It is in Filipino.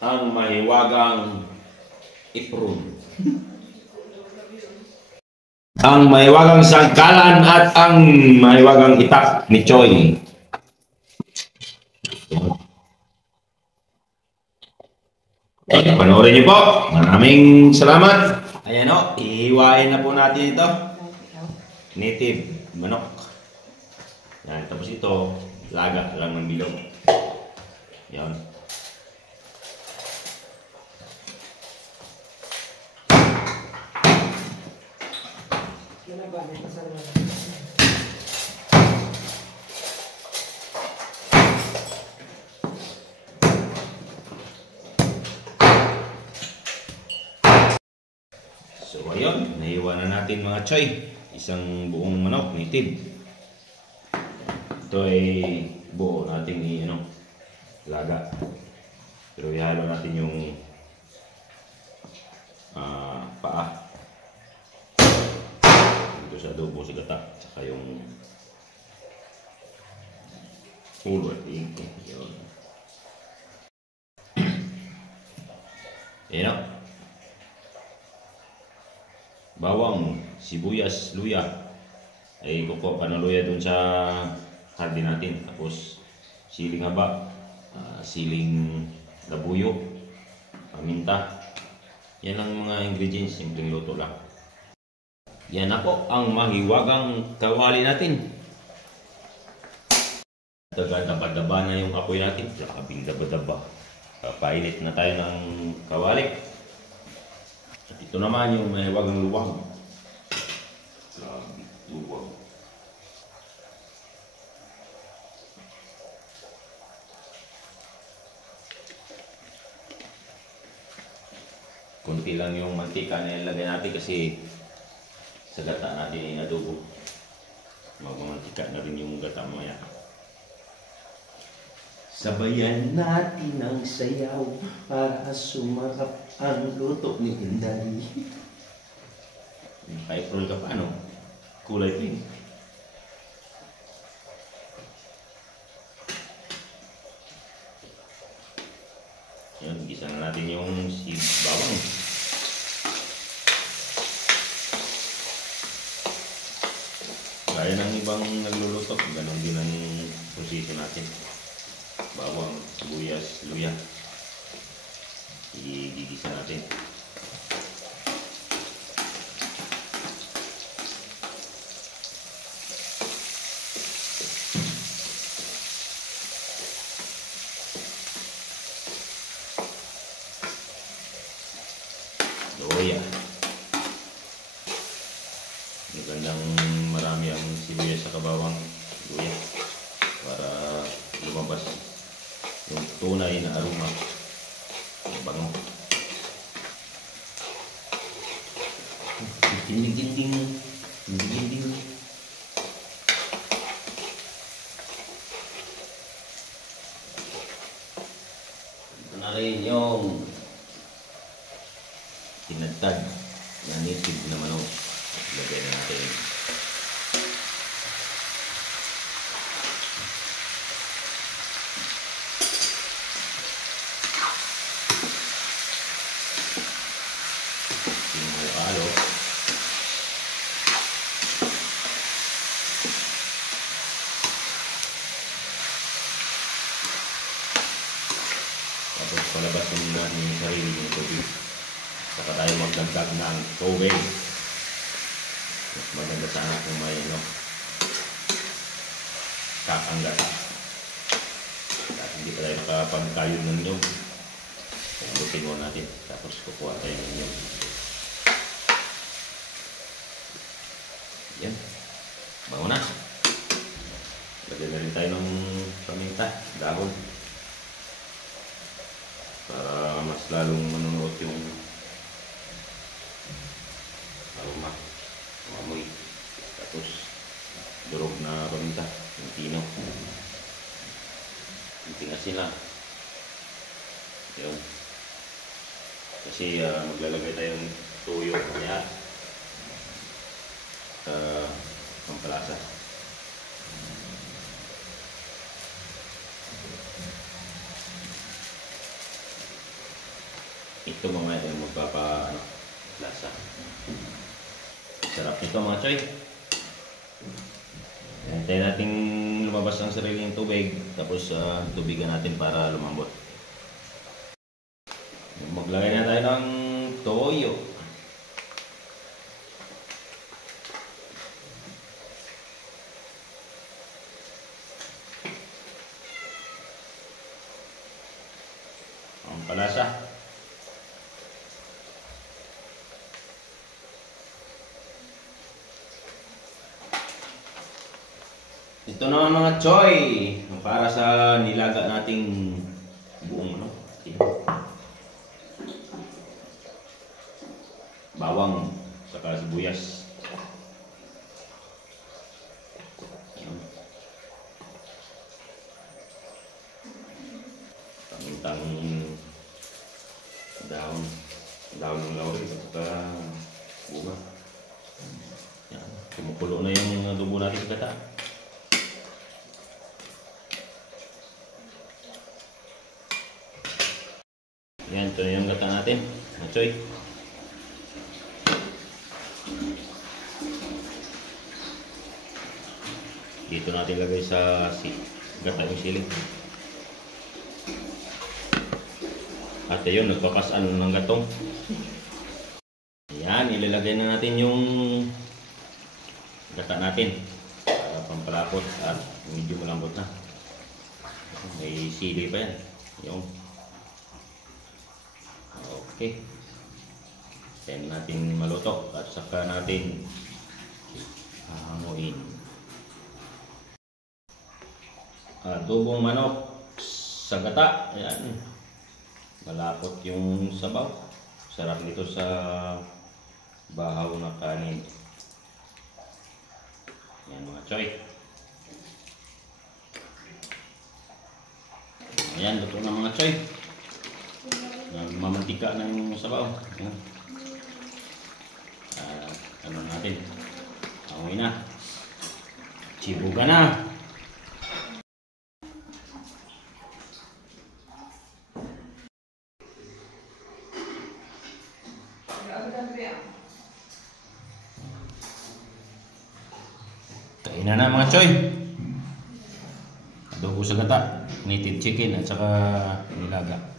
ang mahiwagang ipron. Ang mahiwagang sangkalan at ang mahiwagang itak ni Choi. Panoorin niyo po. Maraming salamat. Ayan o, ihiwain na po natin ito. Native manok. Yan, tapos ito, laga lang ng bilog. Yan. So ayun, naiwan na natin mga choy. Isang buong manok, native. Ito ay buo natin laga. Pero ihalo natin yung paa. Ito sa adobo, sa gata. Saka yung ulo at ink. Yun. Ayan o. Bawang, sibuyas, luya. Ay kukuha pa ng luya dun sa hardin natin. Tapos siling haba, siling labuyo, paminta. Yan ang mga ingredients, simpleng luto lang. Yan na po ang mahiwagang kawali natin. Daba-daba na yung apoy natin. Lakabing daba-daba. Papainit na tayo ng kawali. At ito naman yung mahiwagang luwag. Luwag. Kunti lang yung mantika na ilagay natin kasi sa gata natin yung adobo. Magmamantika na rin yung gata mamaya. Sabayan natin ang sayaw para sumarap ang luto ni Inday. Pa-roll ka pa, ano? Kulay pink. Yan, gisa na natin yung bawang. Gaya ng ibang nagluluto, ganun din ang proseso natin. Bawang, sibuyas, luya. Igigisa natin. Luya. Magandang marami ang sibuyas sa kabawang, luya. Para lumabas yung tunay na aroma. Bango. Dinding-dinding. Dinding-dinding. Ito na rin yung tinatad na native na manok. Lagay na natin. Tapos palabasin natin yung sarili ng tubig. Saka tayo magdagdag ng tubig. Mas maganda sana kung may kakanggat. At hindi pa tayo nakapagkayod ng nyog. Pagbutin mo natin. Tapos kukuha tayo ng nyog. Yan. Bango na. Lagyan na rin tayo ng paminta, dahon. Para mas lalong manunuot yung aroma, amoy. Tapos durog na paminta, yung tino. Tingas sila. Yun. Kasi maglalagay tayong tuyo kaya pampalasa. ito mamaya yung lasa. Sarap nito mga choy. Hintayin natin lumabas ang sariling tubig, tapos tubigan natin para lumambot. Maglagay na tayo ng toyo. Ang palasa. Ito naman mga choy, para sa nilaga nating buong bawang saka sibuyas. Tamintang daon ng laurel at bunga. Yan, kumukulo na yung adobo natin sa gata. Yan, ito na yung gata natin, mga choy. Dito natin lagay sa gata yung siling. At ayun, nagpapasan ng gatong. Ayan, ilalagay na natin yung gata natin para pampalapot at medyo malambot na. May sili pa yan. Yung okay. Then natin maluto at saka natin hahamuin. Adobong manok sa gata. Ayan. Malapot yung sabaw. Sarap nito sa bahaw na kanin. Ayan mga choy. Ayan, luto na mga choy. Mamantika na yung sabaw. Ano natin? Amoy na. Chibuga na. Kain na mga choy. Adobo sa gata, native chicken at saka nilaga.